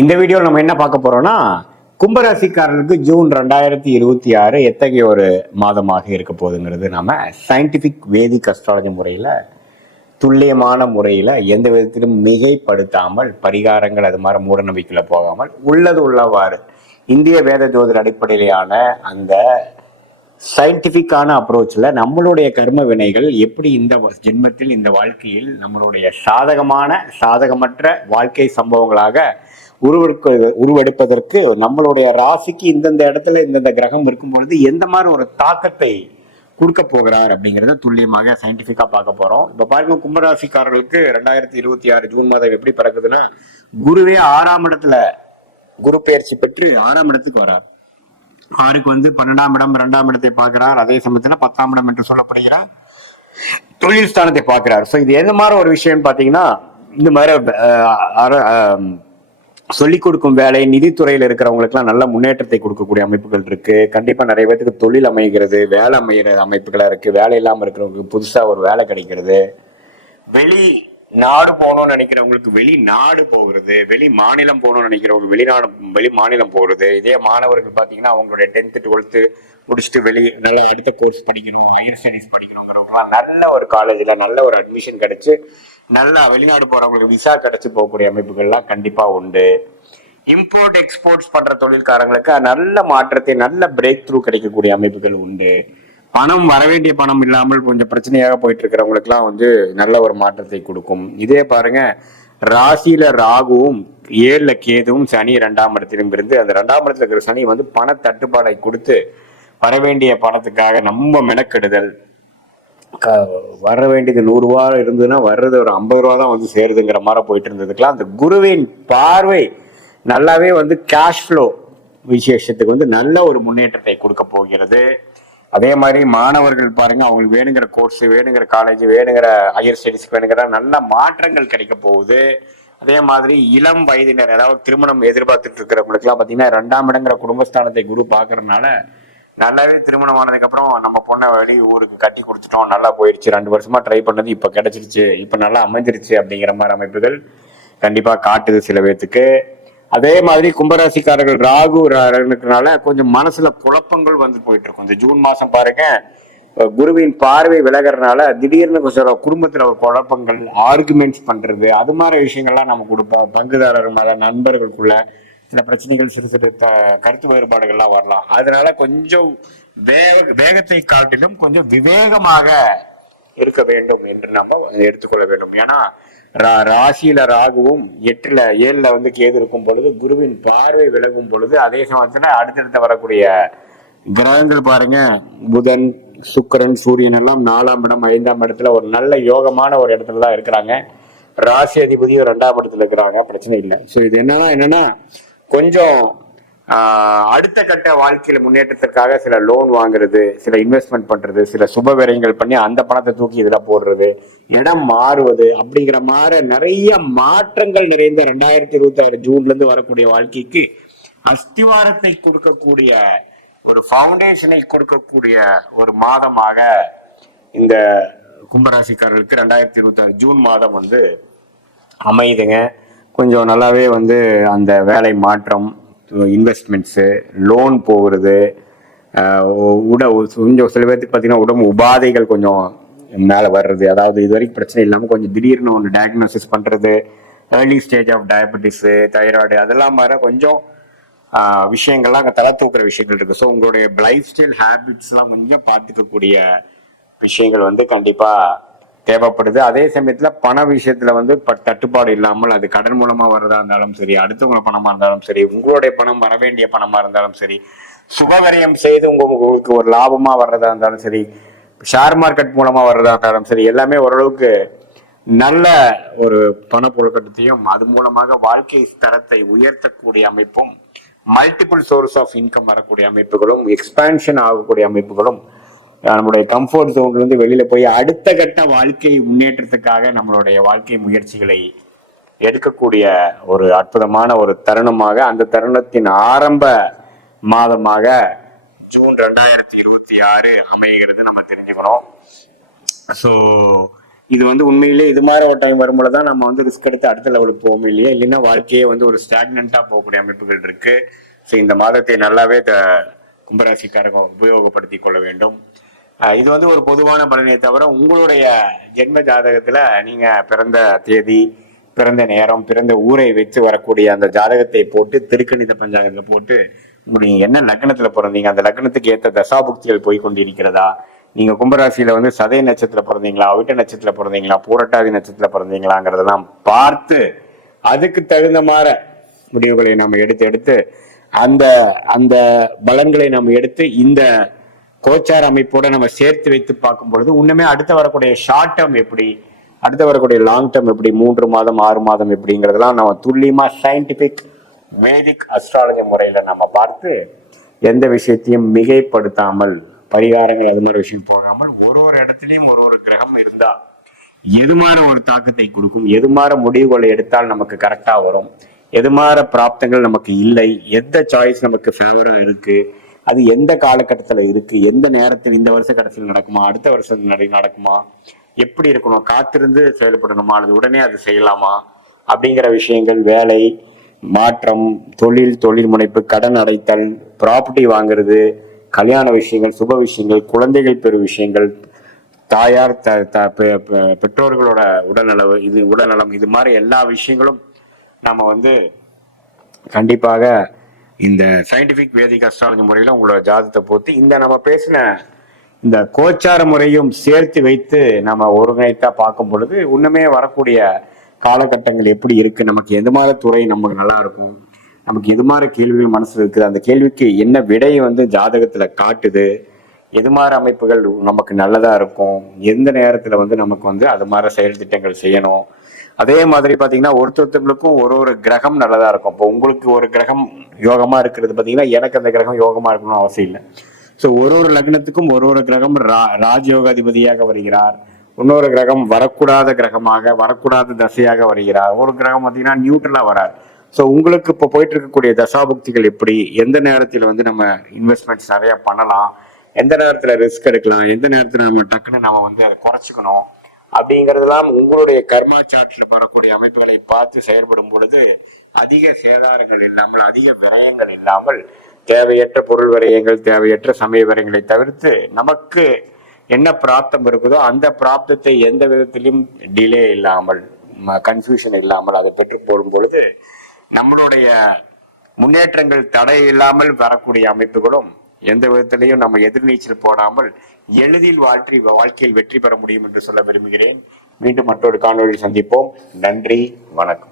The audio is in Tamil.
இந்த வீடியோவில் நம்ம என்ன பார்க்க போறோம்னா, கும்பராசிக்காரர்களுக்கு ஜூன் 2026 எத்தகைய ஒரு மாதமாக இருக்க போகுதுங்கிறது நாம சயின்டிபிக் வேதிக் அஸ்ட்ராலஜி முறையில துல்லியமான முறையில எந்த விதத்திலும் மிகைப்படுத்தாமல் பரிகாரங்கள் அது மாதிரி மூட நம்பிக்கையில போகாமல் உள்ளது உள்ளவாறு இந்திய வேத ஜோதிட அடிப்படையிலான அந்த சயின்டிபிக்கான அப்ரோச்ல நம்மளுடைய கர்ம வினைகள் எப்படி இந்த ஜென்மத்தில் இந்த வாழ்க்கையில் நம்மளுடைய சாதகமற்ற வாழ்க்கை சம்பவங்களாக உருவெடுப்பதற்கு நம்மளுடைய ராசிக்கு இந்தந்த இடத்துல இந்தந்த கிரகம் இருக்கும் பொழுது எந்த மாதிரி ஒரு தாக்கத்தை கொடுக்க போகிறார் அப்படிங்கிறத துல்லியமாக சயின்டிபிக்கா பார்க்க போறோம். இப்ப பாருங்க, கும்பராசிக்காரர்களுக்கு 2026 ஜூன் மாதம் எப்படி பிறக்குதுன்னா, குருவே 6ஆம் இடத்துல குரு பெயர்ச்சி பெற்று 6ஆம் இடத்துக்கு வரார். 6க்கு 12ஆம் இடம் 2ஆம் இடத்தை பார்க்கிறார். அதே சமயத்துல 10ஆம் இடம் என்று சொல்லப்படுகிறார் தொழில் ஸ்தானத்தை பார்க்கிறார். ஸோ இது எந்த மாதிரி ஒரு விஷயம்னு பாத்தீங்கன்னா, இந்த மாதிரி சொல்லிக் கொடுக்கும் வேலை நிதித்துறையில் இருக்கிறவங்களுக்கு எல்லாம் நல்ல முன்னேற்றத்தை கொடுக்கக்கூடிய அமைப்புகள் இருக்கு. கண்டிப்பா நிறைய பேருக்கு தொழில் அமைகிறது, வேலை அமைகிற அமைப்புகளா இருக்கு. வேலை இல்லாம இருக்கிறவங்களுக்கு புதுசா ஒரு வேலை கிடைக்கிறது, வெளி நாடு போகணும்னு நினைக்கிறவங்களுக்கு வெளிநாடு போகிறது, வெளி மாநிலம் போகணும்னு நினைக்கிறவங்க வெளி மாநிலம் போகிறது. இதே மாணவர்கள் பாத்தீங்கன்னா அவங்களுடைய 10th 12th முடிச்சுட்டு நல்ல அடுத்த கோர்ஸ் படிக்கணும், ஹையர் ஸ்டடிஸ் படிக்கணுங்கிறவங்கலாம் நல்ல ஒரு காலேஜ்ல நல்ல ஒரு அட்மிஷன் கிடைச்சு நல்லா வெளிநாடு போறவங்களுக்கு விசா கிடைச்சு போகக்கூடிய அமைப்புகள்லாம் கண்டிப்பா உண்டு. இம்போர்ட் எக்ஸ்போர்ட்ஸ் பண்ற தொழில்காரங்களுக்கு நல்ல மாற்றத்தை நல்ல பிரேக் த்ரூ கிடைக்கக்கூடிய அமைப்புகள் உண்டு. பணம் வரவேண்டிய பணம் இல்லாமல் கொஞ்சம் பிரச்சனையாக போயிட்டு இருக்கிறவங்களுக்கு எல்லாம் நல்ல ஒரு மாற்றத்தை கொடுக்கும். இதே பாருங்க, ராசியில ராகுவும் 7ல கேதுவும் சனி 2ஆம் இடத்திலும் இருந்து அந்த 2ஆம் இடத்துல இருக்கிற சனி பண தட்டுப்பாடை கொடுத்து வரவேண்டிய பணத்துக்காக நம்ம மெனக்கெடுதல், வர வேண்டியது 100 ரூபா இருந்ததுன்னா வர்றது ஒரு 50 ரூபா தான் சேருதுங்கிற மாதிரி போயிட்டு இருந்ததுக்கெல்லாம் அந்த குருவின் பார்வை நல்லாவே கேஷ் ஃப்ளோ விசேஷத்துக்கு நல்ல ஒரு முன்னேற்றத்தை கொடுக்க போகிறது. அதே மாதிரி மாணவர்கள் பாருங்க, அவங்களுக்கு வேணுங்கிற கோர்ஸ், வேணுங்கிற காலேஜ், வேணுங்கிற ஹையர் ஸ்டடிஸ் வேணுங்கிற நல்ல மாற்றங்கள் கிடைக்க போகுது. அதே மாதிரி இளம் வயதினர், அதாவது திருமணம் எதிர்பார்த்துட்டு இருக்கிறவங்களுக்கு எல்லாம் பாத்தீங்கன்னா 2ஆம் இடங்கிற குடும்பஸ்தானத்தை குரு பாக்குறதுனால நல்லாவே திருமணம் ஆனதுக்கு அப்புறம் நம்ம பொண்ணை வெளி ஊருக்கு கட்டி கொடுத்துட்டோம், நல்லா போயிடுச்சு, 2 வருஷமா ட்ரை பண்ணது இப்ப கிடைச்சிருச்சு, இப்ப நல்லா அமைஞ்சிருச்சு அப்படிங்கிற மாதிரி அமைப்புகள் கண்டிப்பா காட்டுது சில பேர்த்துக்கு. அதே மாதிரி கும்பராசிக்காரர்கள் ராகு இருக்கிறதுனால கொஞ்சம் மனசுல குழப்பங்கள் போயிட்டு இருக்கும். இந்த ஜூன் மாசம் பாருங்க, குருவின் பார்வை விலகிறதுனால திடீர்னு கொஞ்சம் குடும்பத்துல ஒரு குழப்பங்கள், ஆர்குமெண்ட்ஸ் பண்றது, அது மாதிரி விஷயங்கள்லாம் நம்ம கொடுப்போம். பங்குதாரர்கள் மேல, நண்பர்களுக்குள்ள சில பிரச்சனைகள், சிறு சிறு கருத்து வேறுபாடுகள்லாம் வரலாம். அதனால கொஞ்சம் வேகத்தை காட்டிலும் கொஞ்சம் விவேகமாக இருக்க வேண்டும் என்று நம்ம எடுத்துக்கொள்ள வேண்டும். ஏன்னா ராசியில ராகுவும் 7ல கேது இருக்கும் பொழுது குருவின் பார்வை விலகும் பொழுது அதே சமயத்துல அடுத்தடுத்து வரக்கூடிய கிரகங்கள் பாருங்க, புதன், சுக்கிரன், சூரியன் எல்லாம் 4ஆம் இடம் 5ஆம் இடத்துல ஒரு நல்ல யோகமான ஒரு இடத்துல தான் இருக்கிறாங்க. ராசி அதிபதியும் 2ஆம் இடத்துல இருக்கிறாங்க, பிரச்சனை இல்லை. ஸோ இது என்னன்னா கொஞ்சம் அடுத்த கட்ட வாழ்க்கையில முன்னேற்றத்திற்காக சில லோன் வாங்குறது, சில இன்வெஸ்ட்மெண்ட் பண்றது, சில சுப விரயங்கள் பண்ணி அந்த பணத்தை தூக்கி இதுல போடுறது, இடம் மாறுவது, அப்படிங்கிற மாதிரி நிறைய மாற்றங்கள் நிறைந்த 2026 ஜூன்ல இருந்து வரக்கூடிய வாழ்க்கைக்கு அஸ்திவாரத்தை கொடுக்கக்கூடிய ஒரு ஃபவுண்டேஷனை கொடுக்கக்கூடிய ஒரு மாதமாக இந்த கும்பராசிக்காரர்களுக்கு 2026 ஜூன் மாதம் அமையுதுங்க. கொஞ்சம் நல்லாவே அந்த வேலை மாற்றம், இன்வெஸ்ட்மெண்ட்ஸு, லோன் போகிறது, கொஞ்சம் சில பேர்த்துக்கு பார்த்தீங்கன்னா உடம்பு உபாதைகள் கொஞ்சம் மேலே வர்றது, அதாவது இது வரைக்கும் பிரச்சனை இல்லாமல் கொஞ்சம் திடீர்னு ஒன்று டயக்னோசிஸ் பண்ணுறது, early stage of diabetes, thyroid, அதெல்லாம் வர கொஞ்சம் விஷயங்கள்லாம் அங்கே தலை தூக்குற விஷயங்கள் இருக்குது. ஸோ உங்களுடைய லைஃப் ஸ்டைல் ஹேபிட்ஸ்லாம் கொஞ்சம் பார்த்துக்கக்கூடிய விஷயங்கள் கண்டிப்பாக தேவைப்படுது. அதே சமயத்துல பண விஷயத்துல தட்டுப்பாடு இல்லாமல், அது கடன் மூலமா வர்றதா இருந்தாலும் சரி, அடுத்தவங்க பணமா இருந்தாலும் சரி, உங்களுடைய பணம் வர வேண்டிய பணமா இருந்தாலும் சரி, சுபகரியம் செய்து உங்களுக்கு ஒரு லாபமா வர்றதா இருந்தாலும் சரி, ஷேர் மார்க்கெட் மூலமா வர்றதா இருந்தாலும் சரி, எல்லாமே ஓரளவுக்கு நல்ல ஒரு பணப்புழக்கத்தையும் அது மூலமாக வாழ்க்கை தரத்தை உயர்த்தக்கூடிய அமைப்பும், மல்டிபிள் சோர்ஸ் ஆஃப் இன்கம் வரக்கூடிய அமைப்புகளும், எக்ஸ்பான்ஷன் ஆகக்கூடிய அமைப்புகளும், நம்மளுடைய கம்ஃபர்ட் ஜோன்ல இருந்து வெளியில போய் அடுத்த கட்ட வாழ்க்கை முன்னேற்றத்துக்காக நம்மளுடைய வாழ்க்கை முயற்சிகளை எடுக்கக்கூடிய ஒரு அற்புதமான ஒரு தருணமாக, அந்த தருணத்தின் ஆரம்ப மாதமாக ஜூன் 2026 அமைகிறது நம்ம தெரிஞ்சுக்கணும். ஸோ இது வந்து உண்மையிலே இது மாதிரி ஒரு டைம் வரும்போது தான் நம்ம வந்து ரிஸ்க் எடுத்து அடுத்த லெவலுக்கு போவோம் இல்லையா, இல்லைன்னா வாழ்க்கையே வந்து ஒரு ஸ்டாக்னண்டா போகக்கூடிய அமைப்புகள் இருக்கு. ஸோ இந்த மாதத்தை நல்லாவே கும்பராசிக்காரங்க உபயோகப்படுத்தி கொள்ள வேண்டும். இது வந்து ஒரு பொதுவான பலனை தவிர உங்களுடைய ஜென்ம ஜாதகத்துல நீங்க பிறந்த தேதி, பிறந்த நேரம், பிறந்த ஊரை வச்சு வரக்கூடிய அந்த ஜாதகத்தை போட்டு திருக்கணித பஞ்சாங்கத்தை போட்டு நீங்க என்ன லக்னத்துல பிறந்தீங்க, அந்த லக்னத்துக்கு ஏற்ற தசாபுக்திகள் போய் கொண்டிருக்கிறதா, நீங்க கும்பராசியில வந்து சதய நட்சத்திரத்துல பிறந்தீங்களா, அவிட்ட நட்சத்திரத்துல பிறந்தீங்களா, பூரட்டாதி நட்சத்திரத்துல பிறந்தீங்களாங்கிறதெல்லாம் பார்த்து அதுக்கு தகுந்த மாதிரி முடிவுகளை நம்ம எடுத்து அந்த அந்த பலன்களை நம்ம எடுத்து இந்த கோச்சார் அமைப்போட நம்ம சேர்த்து வைத்து பார்க்கும் பொழுது உண்மையே அடுத்து வரக்கூடிய ஷார்ட் டேர்ம் எப்படி, அடுத்து வரக்கூடிய லாங் டேர்ம் எப்படி, 3 மாதம் 6 மாதம் எப்படிங்கிறதெல்லாம் நம்ம துல்லியமா சயின்டிபிக் வேதிக் அஸ்ட்ராலஜி முறையில நம்ம பார்த்து எந்த விஷயத்தையும் மிகைப்படுத்தாமல் பரிகாரங்கள் அது மாதிரி விஷயம் போகாமல் ஒரு இடத்துலயும் ஒரு கிரகம் இருந்தா எது மாதிரி ஒரு தாக்கத்தை கொடுக்கும், எது மாதிரி முடிவுகளை எடுத்தால் நமக்கு கரெக்டா வரும், எது மாதிரி பிராப்தங்கள் நமக்கு இல்லை, எந்த சாய்ஸ் நமக்கு ஃபேவரா இருக்கு, அது எந்த காலகட்டத்துல இருக்கு, எந்த நேரத்தில் இந்த வருஷ கடைசியில் நடக்குமா, அடுத்த வருஷம் நடக்குமா, எப்படி இருக்கணும், காத்திருந்து செயல்படணுமா அல்லது உடனே அது செய்யலாமா அப்படிங்கிற விஷயங்கள், வேலை மாற்றம், தொழில் முனைப்பு, கடன் அடைத்தல், ப்ராப்பர்ட்டி வாங்குறது, கல்யாண விஷயங்கள், சுப விஷயங்கள், குழந்தைகள் பெறும் விஷயங்கள், தாயார் பெற்றோர்களோட உடல்நலம் இது மாதிரி எல்லா விஷயங்களும் நம்ம வந்து கண்டிப்பாக இந்த சயின்டிபிக் வேதிக் அஸ்ட்ராலஜி முறையில உங்களோட ஜாதகத்தை போட்டு இந்த நம்ம பேசின இந்த கோச்சார முறையும் சேர்த்து வைத்து நம்ம ஒருங்கிணைத்தா பார்க்கும் பொழுது இன்னுமே வரக்கூடிய காலகட்டங்கள் எப்படி இருக்கு, நமக்கு எது மாதிரி துறை நமக்கு நல்லா இருக்கும், நமக்கு எது மாதிரி கேள்விகள் மனசுல இருக்குது, அந்த கேள்விக்கு என்ன விடை வந்து ஜாதகத்துல காட்டுது, எது மாதிரி அமைப்புகள் நமக்கு நல்லதா இருக்கும், எந்த நேரத்துல வந்து நமக்கு வந்து அது மாதிரி செயல் திட்டங்கள் செய்யணும். அதே மாதிரி பாத்தீங்கன்னா ஒருத்தருக்கும் ஒரு கிரகம் நல்லதா இருக்கும். இப்போ உங்களுக்கு ஒரு கிரகம் யோகமா இருக்கிறது பாத்தீங்கன்னா எனக்கு அந்த கிரகம் யோகமா இருக்கணும்னு அவசியம் இல்லை. ஸோ ஒரு லக்னத்துக்கும் ஒரு கிரகம் ராஜயோகாதிபதியாக வருகிறார், இன்னொரு கிரகம் வரக்கூடாத கிரகமாக வரக்கூடாத தசையாக வருகிறார், ஒரு கிரகம் பார்த்தீங்கன்னா நியூட்ரலா வரார். ஸோ உங்களுக்கு இப்போ போயிட்டு இருக்கக்கூடிய தசாபுக்திகள் எப்படி, எந்த நேரத்தில் வந்து நம்ம இன்வெஸ்ட்மெண்ட்ஸ் நிறைய பண்ணலாம், எந்த நேரத்துல ரிஸ்க் எடுக்கலாம், எந்த நேரத்துல நம்ம டக்குன்னு நம்ம வந்து அதை குறைச்சிக்கணும் அப்படிங்கிறதெல்லாம் உங்களுடைய கர்மா சார்ட்ல வரக்கூடிய அமைப்புகளை பார்த்து செயல்படும் பொழுது அதிக சேதாரங்கள் இல்லாமல், அதிக விரயங்கள் இல்லாமல், தேவையற்ற பொருள் விரயங்கள், தேவையற்ற சமய விரயங்களை தவிர்த்து நமக்கு என்ன பிராப்தம் இருக்குதோ அந்த பிராப்தத்தை எந்த விதத்திலும் டிலே இல்லாமல், கன்ஃபியூஷன் இல்லாமல் அதை பெற்று போடும் பொழுது நம்மளுடைய முன்னேற்றங்கள் தடை இல்லாமல் வரக்கூடிய அமைப்புகளும் எந்த விதத்திலையும் நம்ம எதிர்நீச்சல் போடாமல் எளிதில் வாழ்க்கையில் வெற்றி பெற முடியும் என்று சொல்ல விரும்புகிறேன். மீண்டும் மற்றொரு காணொலியில் சந்திப்போம். நன்றி, வணக்கம்.